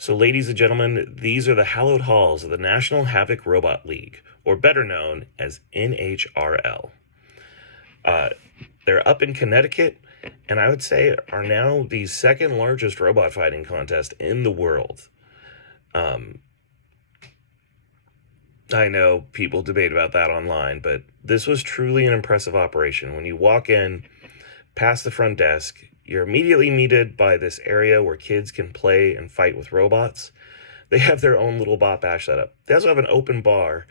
So, ladies and gentlemen, these are the hallowed halls of the National Havoc Robot League, or better known as NHRL. They're up in Connecticut, and I would say are now the second largest robot fighting contest in the world. I know people debate about that online, but this was truly an impressive operation. When you walk in, past the front desk, you're immediately meted by this area where kids can play and fight with robots. They have their own little bot bash setup. They also have an open bar,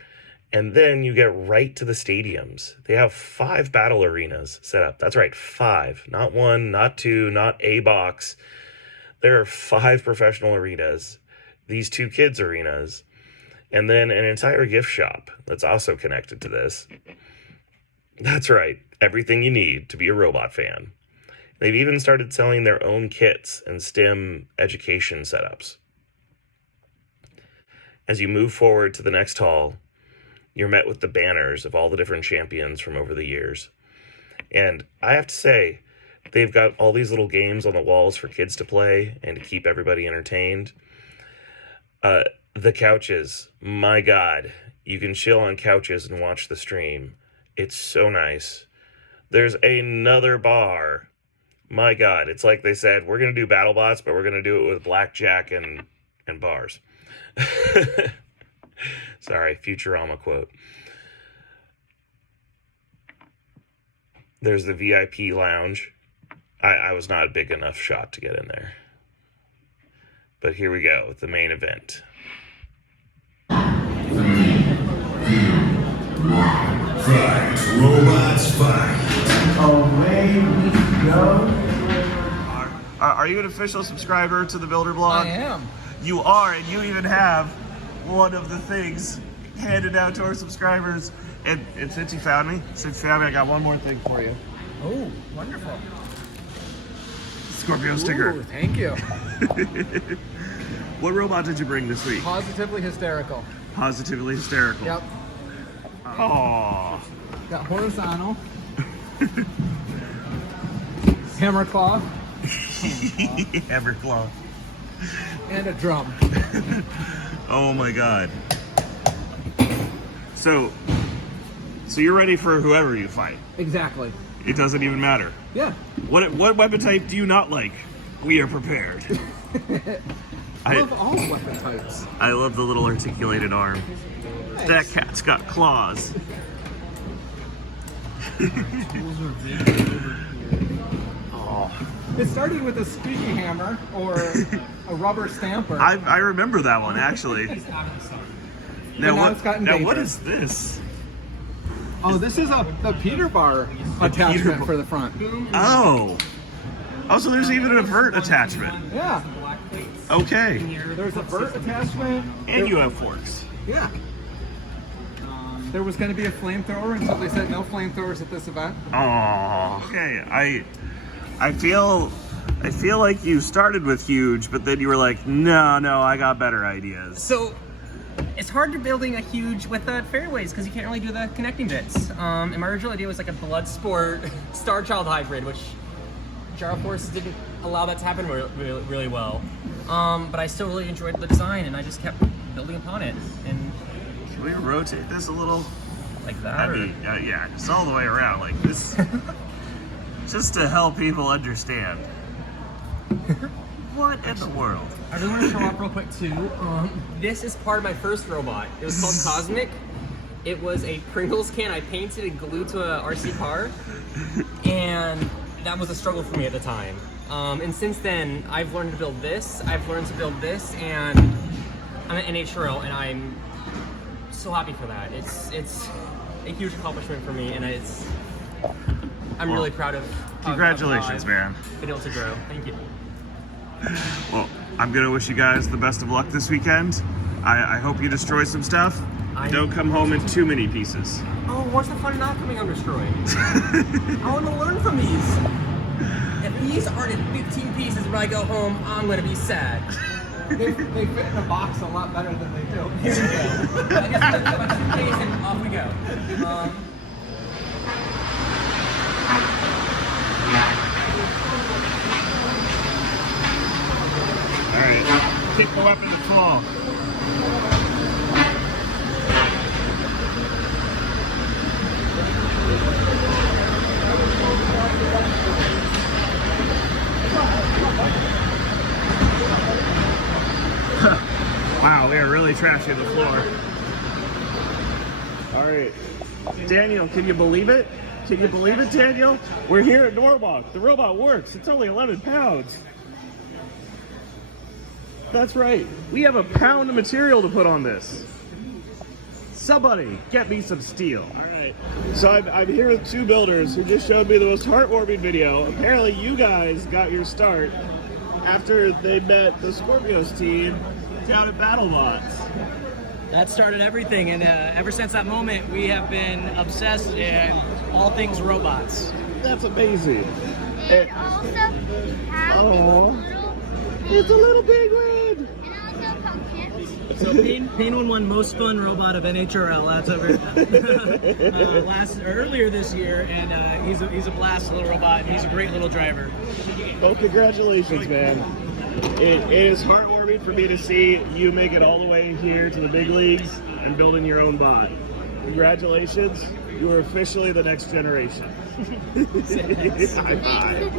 and then you get right to the stadiums. They have 5 battle arenas set up. That's right, 5. Not 1, not 2, not a box. There are 5 professional arenas, these 2 kids arenas, and then an entire gift shop that's also connected to this. That's right, everything you need to be a robot fan. They've even started selling their own kits and STEM education setups. As you move forward to the next hall, you're met with the banners of all the different champions from over the years. And I have to say, they've got all these little games on the walls for kids to play and to keep everybody entertained. The couches, my God, you can chill on couches and watch the stream. It's so nice. There's another bar. My God, it's like they said, we're going to do Battlebots, but we're going to do it with blackjack and bars. Sorry, Futurama quote. There's the VIP lounge. I was not a big enough shot to get in there. But here we go with the main event. 3, 2, 1, fight! Robots fight! Away we go. Are you an official subscriber to the Builder blog? I am. You are, and you even have one of the things handed out to our subscribers. And since you found me, I got one more thing for you. Oh, wonderful. Skorpio sticker. Ooh, thank you. What robot did you bring this week? Positively hysterical. Positively hysterical. Yep. Aww. Got horizontal. Hammer claw. Hammer claw. And a drum. Oh my God. So you're ready for whoever you fight. Exactly. It doesn't even matter. Yeah. What weapon type do you not like? We are prepared. I love all weapon types. I love the little articulated arm. Nice. That cat's got claws. Oh. It started with a squeaky hammer or a rubber stamper. I remember that one actually. Now it's gotten what dangerous. is this? Oh, this is the Peter bar attachment for the front. Oh, so there's even a vert attachment. Yeah. Okay. There's a vert attachment. And you have forks. Yeah. There was going to be a flamethrower until they said no flamethrowers at this event. Oh, okay. I feel like you started with huge, but then you were like, no, I got better ideas. So it's hard to building a huge with the fairways because you can't really do the connecting bits. And my original idea was like a Bloodsport Star Child hybrid, which Gyro Force didn't allow that to happen really well. But I still really enjoyed the design, and I just kept building upon it. And can we rotate this a little? Like that? I mean, yeah, just all the way around like this. Just to help people understand. What in the world? I really want to show off real quick too. This is part of my first robot. It was called Cosmic. It was a Pringles can I painted and glued to a RC car, and that was a struggle for me at the time. And since then, I've learned to build this. I've learned to build this, and I'm an NHRL, and I'm so happy for that. It's a huge accomplishment for me, and I'm really proud of. Congratulations, man. Been able to grow. Thank you. Well, I'm gonna wish you guys the best of luck this weekend. I hope you destroy some stuff. Don't come home in too many pieces. Oh, what's the fun of not coming undestroyed? I want to learn from these. If these aren't in 15 pieces when I go home, I'm going to be sad. They fit in a box a lot better than they do. Here we go. I guess we'll put my suitcase and off we go. All right, pick one. weapon to fall. Wow, we are really trashing the floor. All right, Daniel, can you believe it? Can you believe it, Daniel? We're here at Norwalk. The robot works. It's only 11 pounds. That's right. We have a pound of material to put on this. Somebody, get me some steel. All right. So I'm here with two builders who just showed me the most heartwarming video. Apparently, you guys got your start after they met the Skorpios team down at Battlebots. That started everything, and ever since that moment, we have been obsessed in all things robots. That's amazing. It also has Oh, it's a little penguin. and also pumpkins. So Payne won most fun robot of NHRL. That's over earlier this year, and he's a blast little robot, and he's a great little driver. Well, congratulations, man. It is heartwarming for me to see you make it all the way here to the big leagues and building your own bot. Congratulations. You are officially the next generation. High five.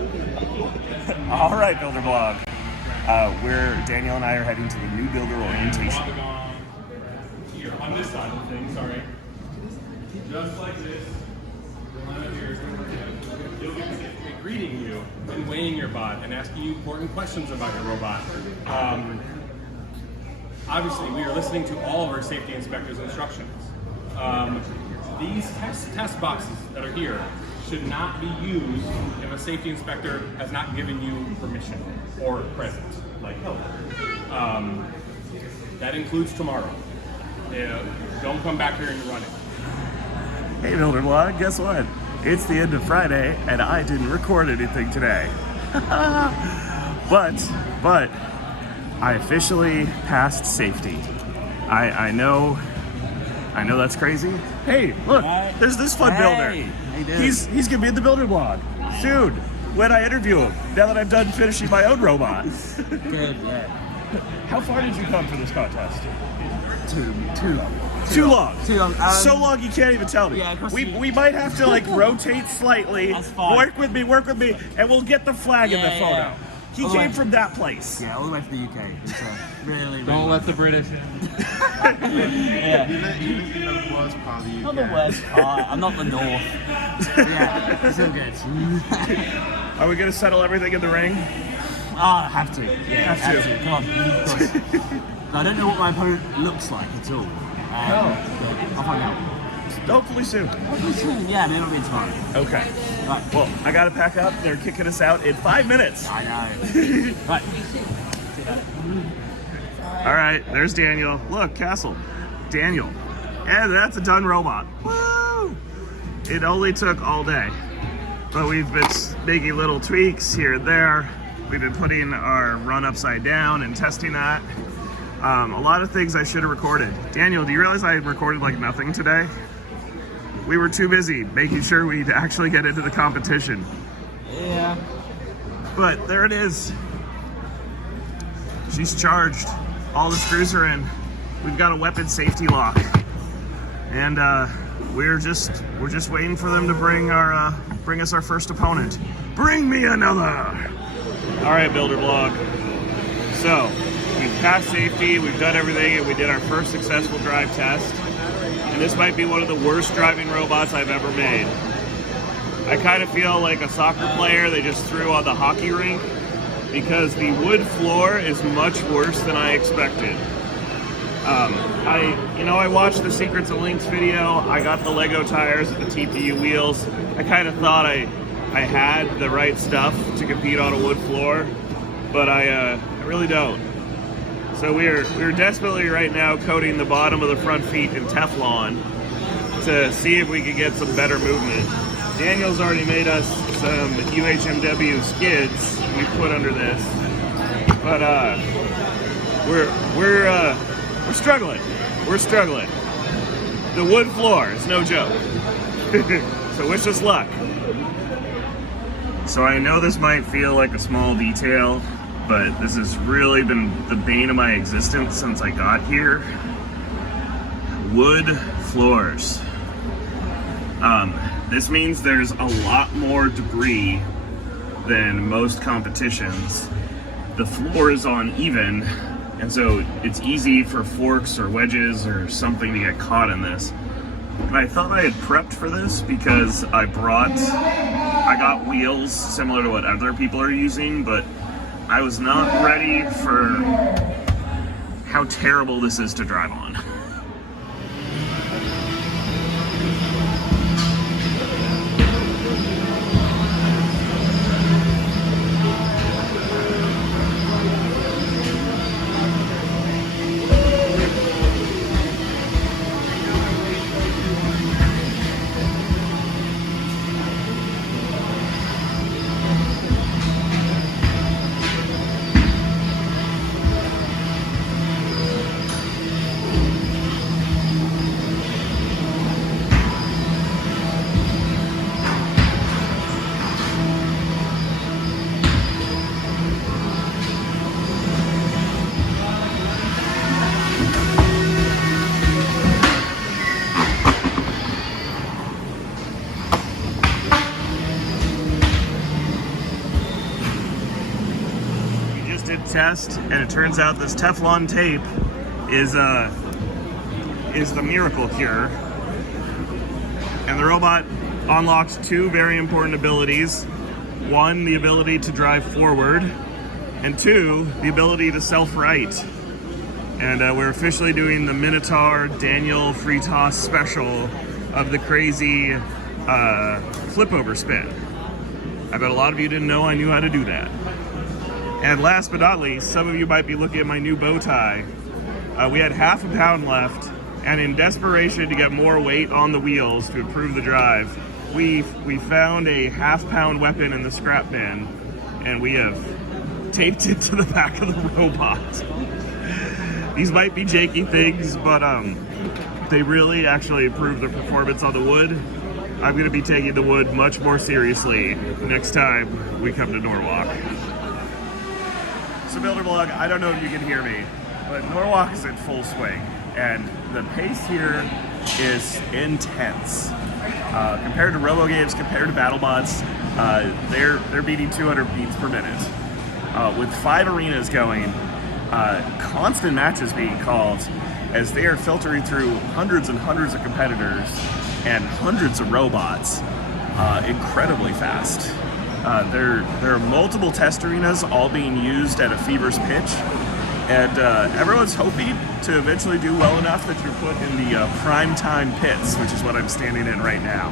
All right, Builder Blog. Daniel and I are heading to the new builder orientation. Here, on this side of things, sorry. Just like this. You'll be greeting you and weighing your bot and asking you important questions about your robot. Obviously, we are listening to all of our safety inspectors' instructions. These test boxes that are here should not be used if a safety inspector has not given you permission or present, like help. That includes tomorrow. Don't come back here and run it. Hey, Builder Blog, guess what? It's the end of Friday, and I didn't record anything today. but I officially passed safety. I know that's crazy. Hey, look, there's this fun builder. He's gonna be in the Builder Blog soon when I interview him. Now that I'm done finishing my own robot. Good, yeah. How far did you come for this contest? Too long. So long you can't even tell me. Yeah, of course we might have to like rotate slightly. That's fine. Work with me, and we'll get the flag in the photo. Yeah. He All came right. from that place. Yeah, all the way to the UK. It's really. Don't let the British in. Yeah. Not the West part. I'm not the North. Yeah, it's all good. Are we gonna settle everything in the ring? I have to. Yeah, Have to. Come on, of course. I don't know what my opponent looks like at all. I'll find out. Hopefully soon. Yeah, maybe it'll be tomorrow. Okay. Right. Well, I gotta pack up. They're kicking us out in 5 minutes. I know. Right. All right, there's Daniel. Look, Castle. Daniel. And that's a done robot. Woo! It only took all day. But we've been making little tweaks here and there. We've been putting our run upside down and testing that. A lot of things I should have recorded. Daniel, do you realize I recorded like nothing today? We were too busy making sure we'd actually get into the competition. Yeah. But there it is. She's charged. All the screws are in. We've got a weapon safety lock. And we're just waiting for them to bring us our first opponent. Bring me another! All right, Builder Blog. So, we've passed safety, we've done everything, and we did our first successful drive test. And this might be one of the worst driving robots I've ever made. I kind of feel like a soccer player they just threw on the hockey rink because the wood floor is much worse than I expected. I watched the Secrets of Links video. I got the Lego tires and the TPU wheels. I kind of thought I had the right stuff to compete on a wood floor, but I really don't. So we're desperately right now coating the bottom of the front feet in Teflon to see if we could get some better movement. Daniel's already made us some UHMW skids we put under this, but we're struggling. We're struggling. The wood floor is no joke. So wish us luck. So I know this might feel like a small detail, but this has really been the bane of my existence since I got here. Wood floors. This means there's a lot more debris than most competitions. The floor is uneven, and so it's easy for forks or wedges or something to get caught in this. And I thought I had prepped for this because I got wheels similar to what other people are using, but I was not ready for how terrible this is to drive on. Test, and it turns out this Teflon tape is the miracle cure. And the robot unlocks two very important abilities. One, the ability to drive forward, and two, the ability to self-right. And we're officially doing the Minotaur Daniel free toss special of the crazy flip over spin. I bet a lot of you didn't know I knew how to do that. And last but not least, some of you might be looking at my new bow tie. We had half a pound left, and in desperation to get more weight on the wheels to improve the drive, we found a half-pound weapon in the scrap bin, and we have taped it to the back of the robot. These might be janky things, but they really actually improve the performance on the wood. I'm going to be taking the wood much more seriously next time we come to Norwalk. So Builder Blog, I don't know if you can hear me, but Norwalk is in full swing, and the pace here is intense. Compared to Robo games, compared to Battlebots, they're beating 200 beats per minute. With 5 arenas going, constant matches being called, as they are filtering through hundreds and hundreds of competitors and hundreds of robots incredibly fast. There are multiple test arenas all being used at a feverish pitch, and everyone's hoping to eventually do well enough that you're put in the prime time pits, which is what I'm standing in right now.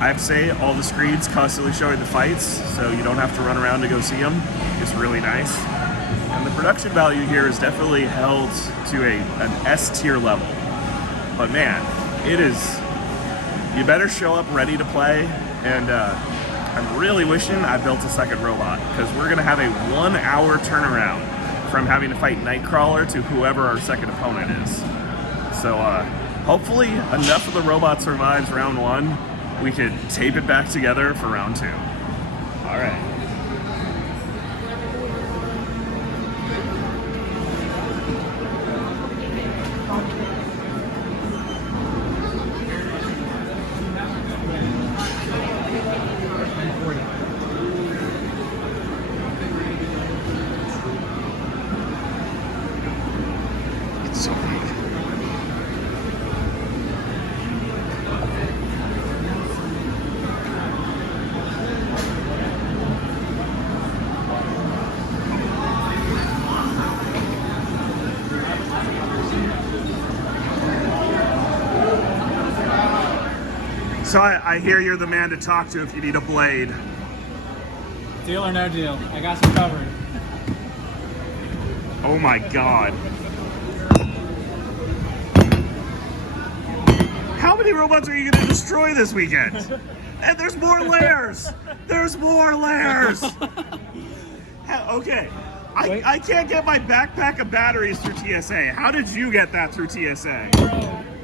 I have to say, all the screens constantly showing the fights, so you don't have to run around to go see them. It's really nice. And the production value here is definitely held to an S tier level. But man, it is, you better show up ready to play. And I'm really wishing I built a second robot, because we're going to have a 1 hour turnaround from having to fight Nightcrawler to whoever our second opponent is. So hopefully enough of the robot survives round 1, we could tape it back together for round 2. All right. So I hear you're the man to talk to if you need a blade. Deal or no deal? I got some covered. Oh my god. How many robots are you going to destroy this weekend? And there's more layers! There's more layers! Okay, I can't get my backpack of batteries through TSA. How did you get that through TSA?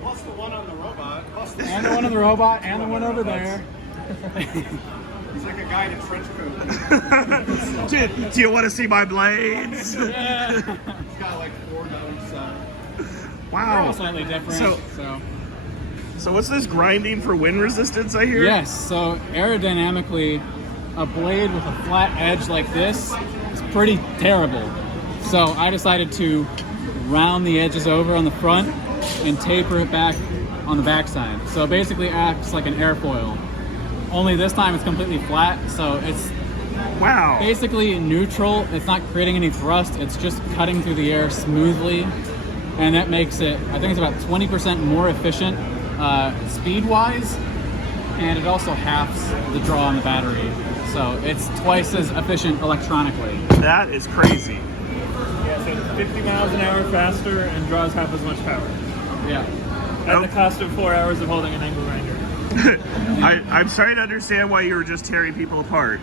Plus the one on the robot. And the one on the robot, and the one over there. He's like a guy in a trench coat. Do you want to see my blades? Yeah. He's got like 4 nodes. They're Wow. all slightly different. So what's this grinding for wind resistance I hear? Yes, so aerodynamically, a blade with a flat edge like this is pretty terrible. So I decided to round the edges over on the front and taper it back on the backside. So it basically acts like an airfoil. Only this time it's completely flat, so it's Wow. basically neutral. It's not creating any thrust, it's just cutting through the air smoothly. And that makes it, I think it's about 20% more efficient speed-wise, and it also halves the draw on the battery. So it's twice as efficient electronically. That is crazy. Yeah, so 50 miles an hour faster and draws half as much power. Yeah. At the cost of 4 hours of holding an angle grinder. I'm starting to understand why you were just tearing people apart.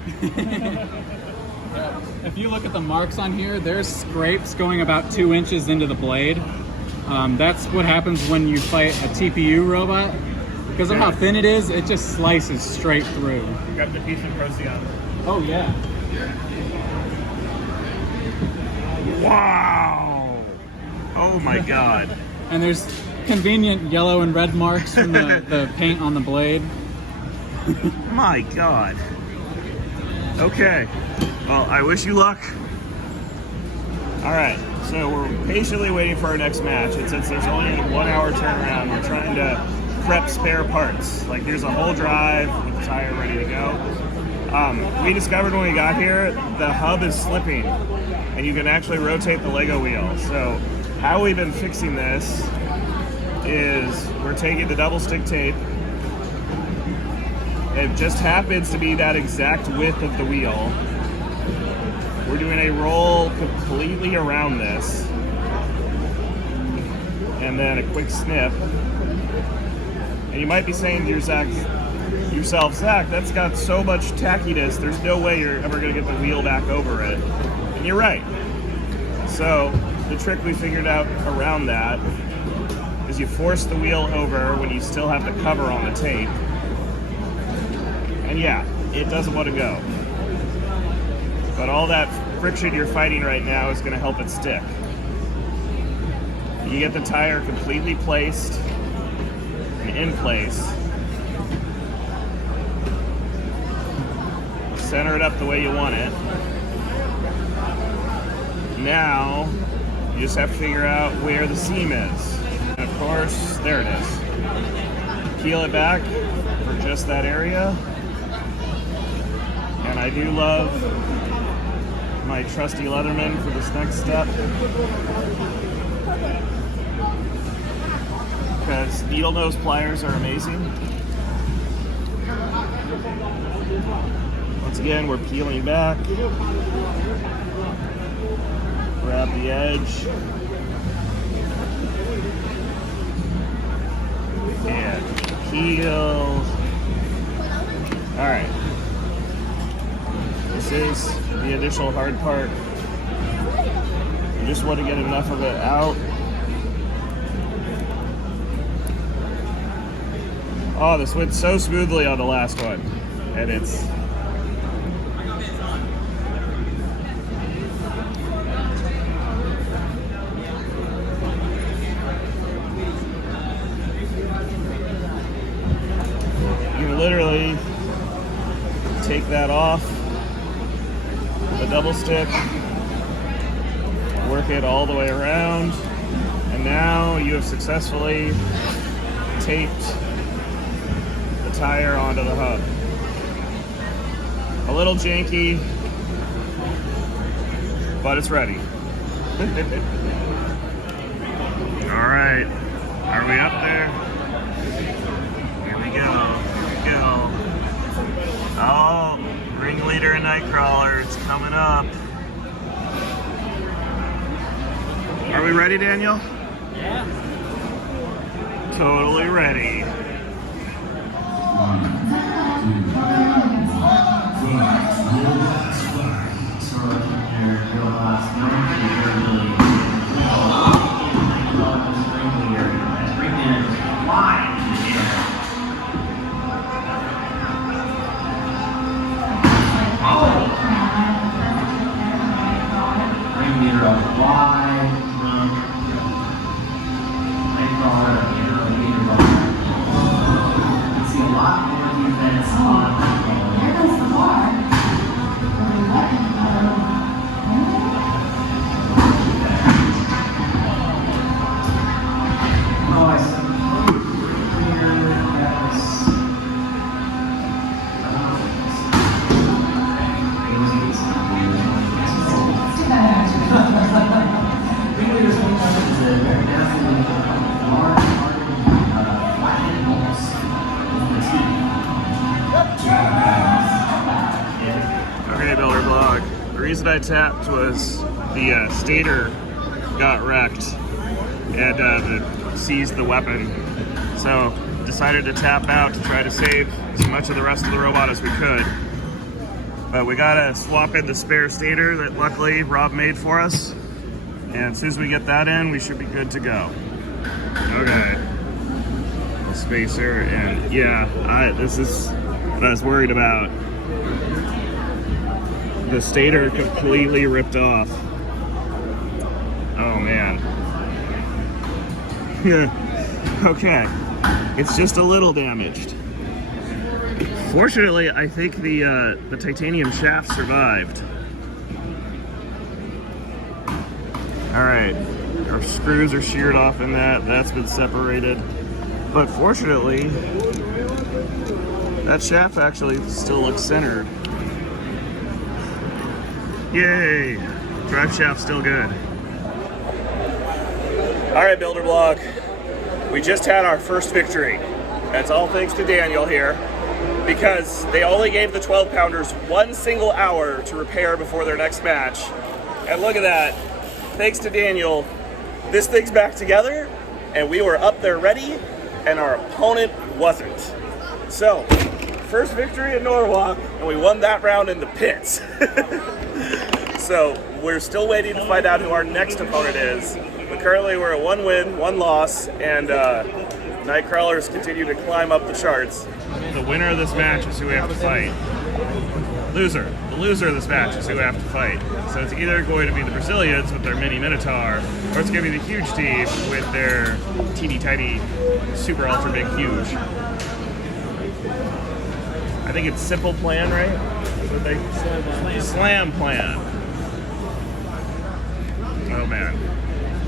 If you look at the marks on here, there's scrapes going about 2 inches into the blade. That's what happens when you fight a TPU robot. Because of how thin it is, it just slices straight through. Grab the piece of Procyon. Oh yeah. Wow. Oh my god. And there's convenient yellow and red marks from the paint on the blade. My god. Okay. Well, I wish you luck. Alright, so we're patiently waiting for our next match, and since there's only a 1 hour turnaround, we're trying to prep spare parts. Like, there's a whole drive with the tire ready to go. We discovered when we got here, the hub is slipping, and you can actually rotate the Lego wheel. So how we've been fixing this is we're taking the double stick tape. It just happens to be that exact width of the wheel. We're doing a roll completely around this, and then a quick snip. And you might be saying to yourself, Zach, that's got so much tackiness, there's no way you're ever going to get the wheel back over it. And you're right. So the trick we figured out around that is you force the wheel over when you still have the cover on the tape. And yeah, it doesn't want to go. But all that friction you're fighting right now is going to help it stick. You get the tire completely placed and in place. Center it up the way you want it. Now, you just have to figure out where the seam is. And of course, there it is. Peel it back for just that area. And I do love my trusty Leatherman for this next step, because needle nose pliers are amazing. Once again, we're peeling back. Grab the edge. And peel. All right. This is the initial hard part. You just want to get enough of it out. Oh, this went so smoothly on the last one. And it's... You can literally take that off the double stick, work it all the way around, and now you have successfully taped the tire onto the hub. A little janky, but it's ready. All right, are we up there? Here we go, here we go. Oh, Ringleader and Nightcrawler, it's coming up. Are we ready, Daniel? Yeah. Totally ready. Ringleader sometimes is a very nasty large flat-headed balls on the team. Okay, Builder Blog. The reason I tapped was the stator got wrecked and seized the weapon. So decided to tap out to try to save as much of the rest of the robot as we could. But we gotta swap in the spare stator that luckily Rob made for us. And as soon as we get that in, we should be good to go. Okay. The spacer, and yeah, this is what I was worried about. The stator completely ripped off. Oh man. Okay. It's just a little damaged. Fortunately, I think the titanium shaft survived. All right, our screws are sheared off in that. That's been separated. But fortunately, that shaft actually still looks centered. Yay! Drive shaft still good. All right, Builder Blog. We just had our first victory. That's all thanks to Daniel here, because they only gave the 12-pounders 1 single hour to repair before their next match. And look at that. Thanks to Daniel, this thing's back together, and we were up there ready, and our opponent wasn't. So, first victory in Norwalk, and we won that round in the pits. So, we're still waiting to find out who our next opponent is. But currently we're at 1 win, 1 loss, and Nightcrawlers continue to climb up the charts. The winner of this match is who we have to fight. The loser of this match is who we have to fight. So it's either going to be the Brazilians with their mini Minotaur, or it's going to be the huge team with their teeny tiny, super ultra big huge. I think it's Simple Plan, right? That's what they Slam Plan. Oh man.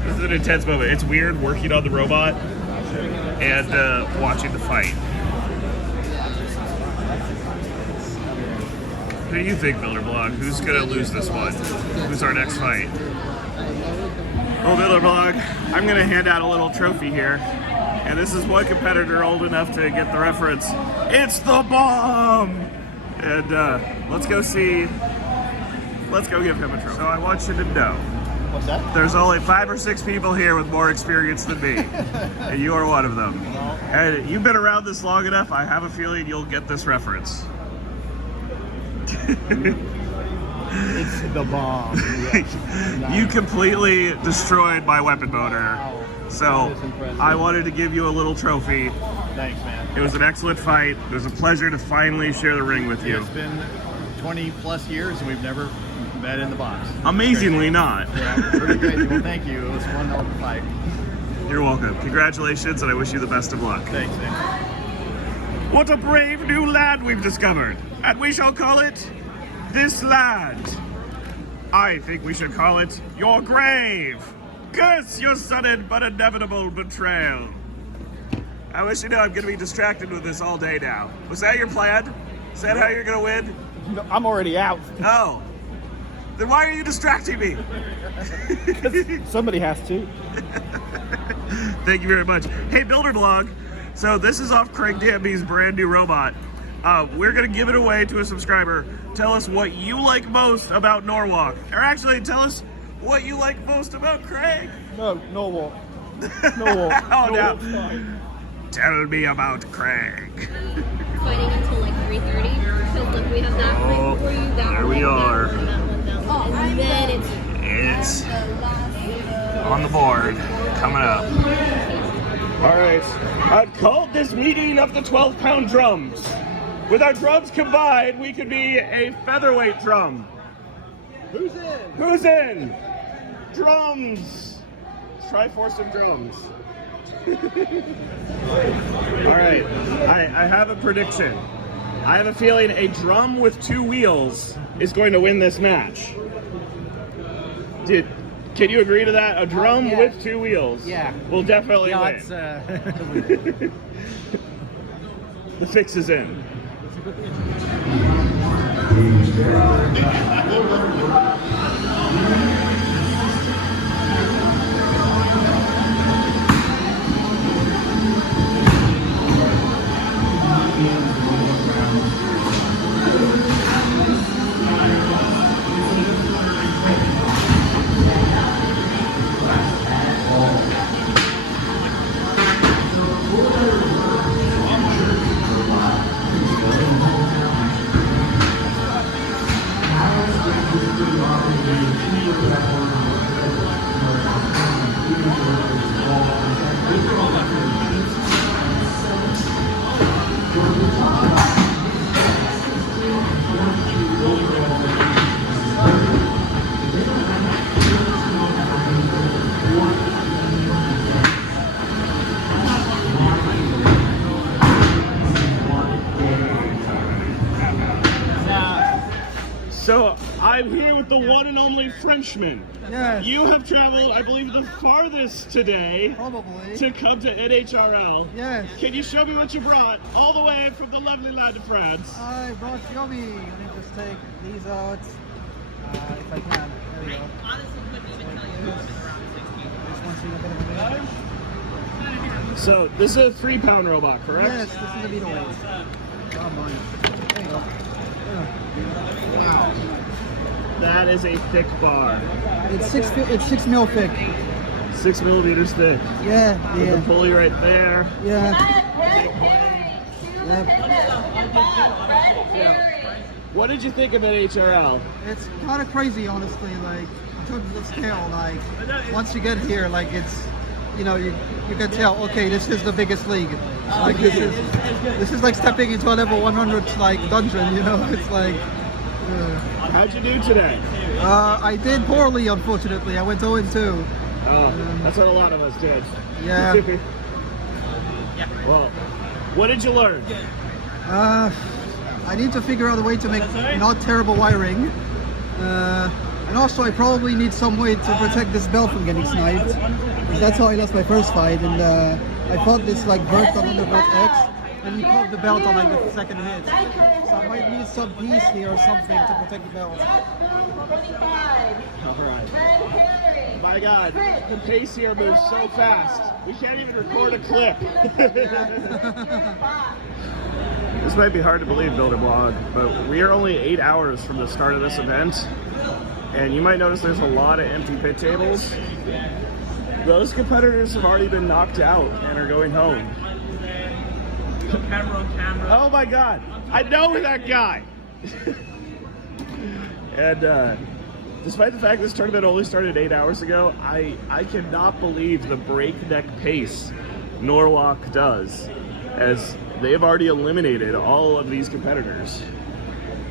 This is an intense moment. It's weird working on the robot and watching the fight. What do you think, Builder Blog? Who's going to lose this one? Who's our next fight? Well, Builder Blog, I'm going to hand out a little trophy here. And this is one competitor old enough to get the reference. It's the bomb! And let's go give him a trophy. So I want you to know. What's that? There's only 5 or 6 people here with more experience than me. And you are one of them. And you've been around this long enough, I have a feeling you'll get this reference. It's the bomb. Yes. You completely destroyed my weapon motor. So I wanted to give you a little trophy. Thanks, man. It was an excellent fight. It was a pleasure to finally share the ring with you. It's been 20 plus years and we've never met in the box. Amazingly not. Yeah, pretty crazy. Well, thank you. It was one hell of a fight. You're welcome. Congratulations, and I wish you the best of luck. Thanks, man. What a brave new land we've discovered, and we shall call it this land. I think we should call it your grave. Curse your sudden but inevitable betrayal. I wish you knew I'm going to be distracted with this all day now. Was that your plan? Is that how you're going to win? No, I'm already out. Oh. Then why are you distracting me? Somebody has to. Thank you very much. Hey, Builder Blog. So this is off Craig Danby's brand new robot. We're going to give it away to a subscriber. Tell us what you like most about Norwalk. Or actually, tell us what you like most about Craig. No walk. No walk. Oh, no no. walk. Tell me about Craig. Fighting until like 3:30. Because look, we have that Oh, fight for you. That there we one, are. that one, that one, that one. And then It's on the board, coming up. All right, I've called this meeting of the 12-pound drums. With our drums combined, we could be a featherweight drum. Who's in? Who's in? Drums. Let's try for some drums. All right, I have a prediction. I have a feeling a drum with 2 wheels is going to win this match. Can you agree to that? A drum with 2 wheels. Yeah. Will definitely win. The fix is in. So I'm here with the one and only Frenchman. Yes. You have traveled, I believe, the farthest today. Probably. To come to NHRL. Yes. Can you show me what you brought all the way from the lovely land of France? I brought Yobi. Let me just take these out. If I can. There we go. This one's in a bit of a way. So this is a 3-pound robot, correct? Yes, this is a beetle weight. Come on. There you go. Wow. That is a thick bar. It's 6 mil thick. 6 millimeters thick. Yeah, With yeah. the pulley right there. Yeah. What did you think of NHRL? It's kind of crazy, honestly. Like, in terms of scale, like, once you get here, like, it's, you know, you can tell, okay, this is the biggest league. Like, this is like stepping into a level 100 like dungeon, you know. It's like. How'd you do today? I did poorly, unfortunately. I went 0-2. Oh, that's what a lot of us did. Yeah. Well, what did you learn? I need to figure out a way to make not terrible wiring. And also I probably need some way to protect this belt from getting sniped. Because that's how I lost my first fight. And I fought this like burst on underbelt X. And he caught the belt on like the second hit. So I might need some piece here or something to protect the belt. Alright. My God, the pace here moves so fast. We can't even record a clip. This might be hard to believe, Battlebot, but we are only 8 hours from the start of this event. And you might notice there's a lot of empty pit tables. Those competitors have already been knocked out and are going home. Camera. Oh my God, I know that guy. And despite the fact this tournament only started 8 hours ago, I cannot believe the breakneck pace Norwalk does, as they've already eliminated all of these competitors,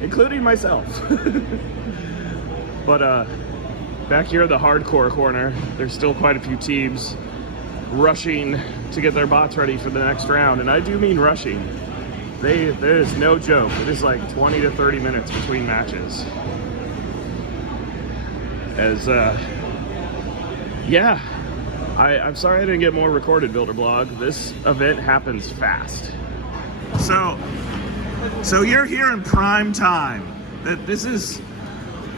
including myself. But back here in the hardcore corner, there's still quite a few teams rushing to get their bots ready for the next round, and I do mean rushing. There is no joke. It is like 20 to 30 minutes between matches. As yeah, I'm sorry I didn't get more recorded, Builderblog. This event happens fast. So you're here in prime time. This is,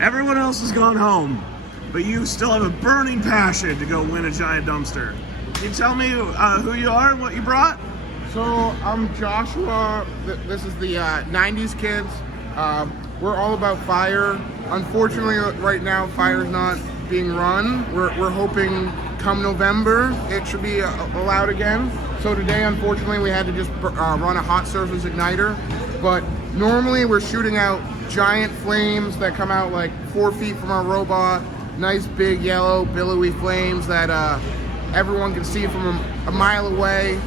everyone else has gone home, but you still have a burning passion to go win a giant dumpster. Can you tell me who you are and what you brought? So I'm Joshua. This is the 90s kids. We're all about fire. Unfortunately, right now, fire's not being run. We're hoping come November, it should be allowed again. So today, unfortunately, we had to just run a hot surface igniter. But normally, we're shooting out giant flames that come out like 4 feet from our robot. Nice big yellow billowy flames that everyone can see from a mile away.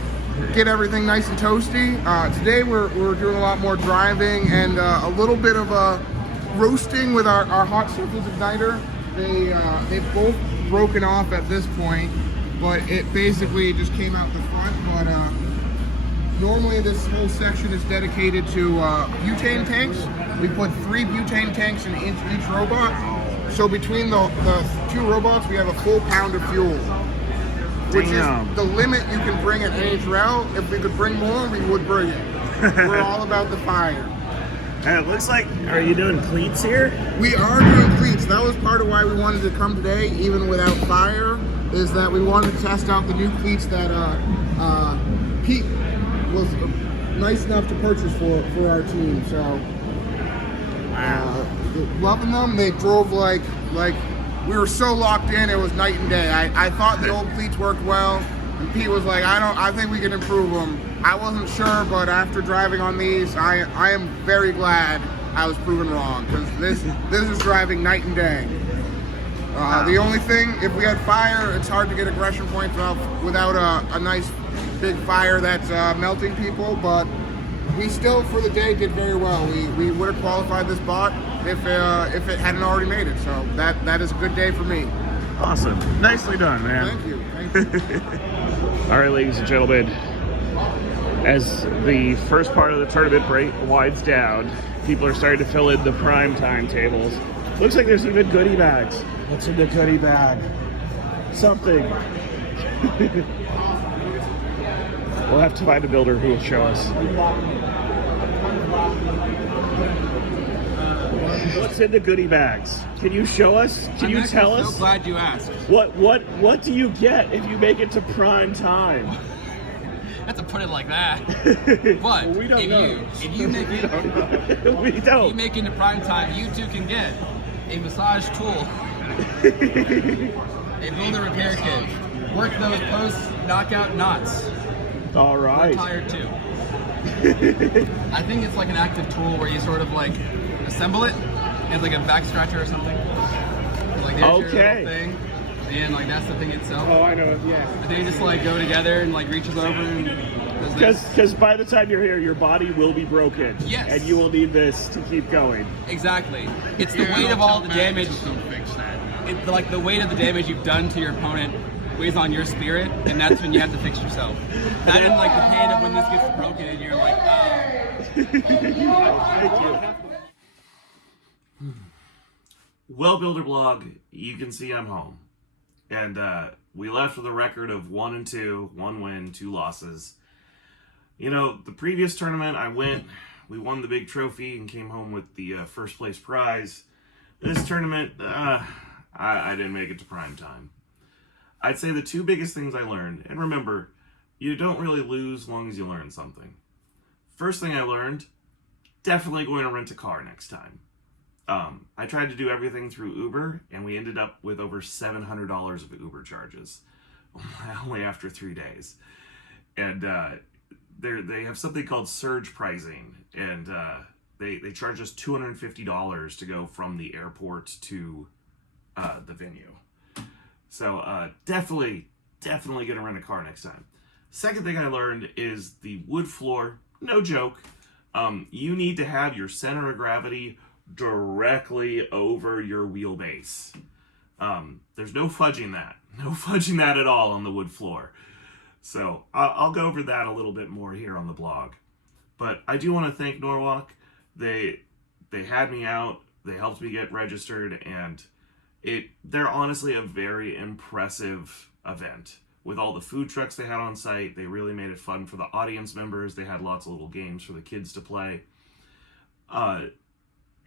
Get everything nice and toasty. Today we're doing a lot more driving and a little bit of roasting with our hot surface igniter. They've both broken off at this point, but it basically just came out the front. But normally this whole section is dedicated to butane tanks. We put 3 butane tanks in each robot. So between the 2 robots, we have a full pound of fuel. Which is the limit you can bring at NHRL. If we could bring more, we would bring it. We're all about the fire. And it looks like, are you doing cleats here? We are doing cleats. That was part of why we wanted to come today, even without fire, is that we wanted to test out the new cleats that Pete was nice enough to purchase for our team. So, loving them. They drove like we were so locked in, it was night and day. I thought the old cleats worked well, and Pete was like, I think we can improve them. I wasn't sure, but after driving on these, I am very glad I was proven wrong, because this is driving night and day. The only thing, if we had fire, it's hard to get aggression points up without a nice big fire that's melting people, but we still, for the day, did very well. We would have qualified this bot if it hadn't already made it, so that is a good day for me. Awesome. Nicely done, man. Thank you. Thank you. All right, ladies and gentlemen, as the first part of the tournament break winds down, people are starting to fill in the prime time tables. Looks like there's even goodie bags. What's in the goodie bag? Something. We'll have to find a builder who will show us. What's in the goodie bags? Can you show us? Can you tell us? I'm so glad you asked. What do you get if you make it to prime time? Have to put it like that. But we don't know. If you make it, we don't. If you make it into prime time, you too can get a massage tool, a builder repair kit, work those post knockout knots. All right. Tired too. I think it's like an active tool where you sort of like assemble it as like a back stretcher or something. Like there's your little thing, and like that's the thing itself. Oh, I know. Yeah. And they just like go together and like reaches over and does this. Because by the time you're here, your body will be broken. Yes. And you will need this to keep going. Exactly. It's the weight of all the damage. It's like the weight of the damage you've done to your opponent weighs on your spirit, and that's when you have to fix yourself. That is like the pain of when this gets broken and you're like, Thank you. Well, Builder Blog, you can see I'm home. And we left with a record of 1-2, 1 win, 2 losses. You know, the previous tournament we won the big trophy and came home with the first place prize. This tournament, I didn't make it to prime time. I'd say the 2 biggest things I learned, and remember, you don't really lose as long as you learn something. First thing I learned, definitely going to rent a car next time. I tried to do everything through Uber, and we ended up with over $700 of Uber charges, only after 3 days. And they have something called surge pricing, and they charge us $250 to go from the airport to the venue. So definitely gonna rent a car next time. Second thing I learned is the wood floor, no joke. You need to have your center of gravity directly over your wheelbase. There's no fudging that at all on the wood floor. So I'll go over that a little bit more here on the blog. But I do want to thank Norwalk. They had me out, they helped me get registered, and they're honestly a very impressive event. With all the food trucks they had on site, they really made it fun for the audience members. They had lots of little games for the kids to play.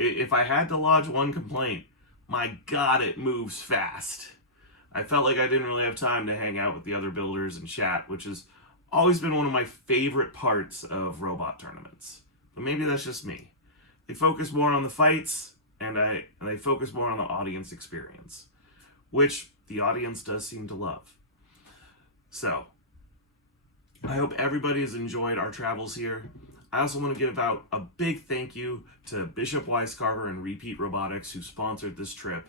If I had to lodge one complaint, my God, it moves fast. I felt like I didn't really have time to hang out with the other builders and chat, which has always been one of my favorite parts of robot tournaments. But maybe that's just me. They focus more on the fights, and they focus more on the audience experience, which the audience does seem to love. So, I hope everybody has enjoyed our travels here. I also want to give out a big thank you to Bishop Weiscarver and Repeat Robotics, who sponsored this trip.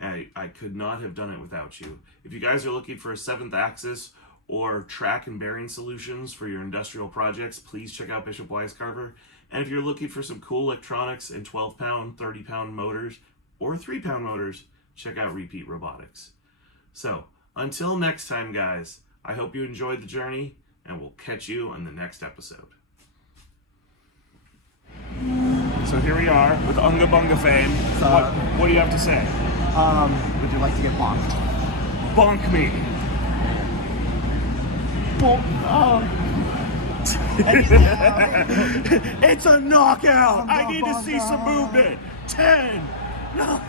I could not have done it without you. If you guys are looking for a 7th axis or track and bearing solutions for your industrial projects, please check out Bishop Weiscarver. And if you're looking for some cool electronics and 12-pound, 30-pound motors, or 3-pound motors, check out Repeat Robotics. So, until next time, guys, I hope you enjoyed the journey, and we'll catch you in the next episode. So here we are with Unga Bunga fame. What do you have to say? Would you like to get bonked? Bonk me. It's a knockout. I need to see some movement. 10, 9.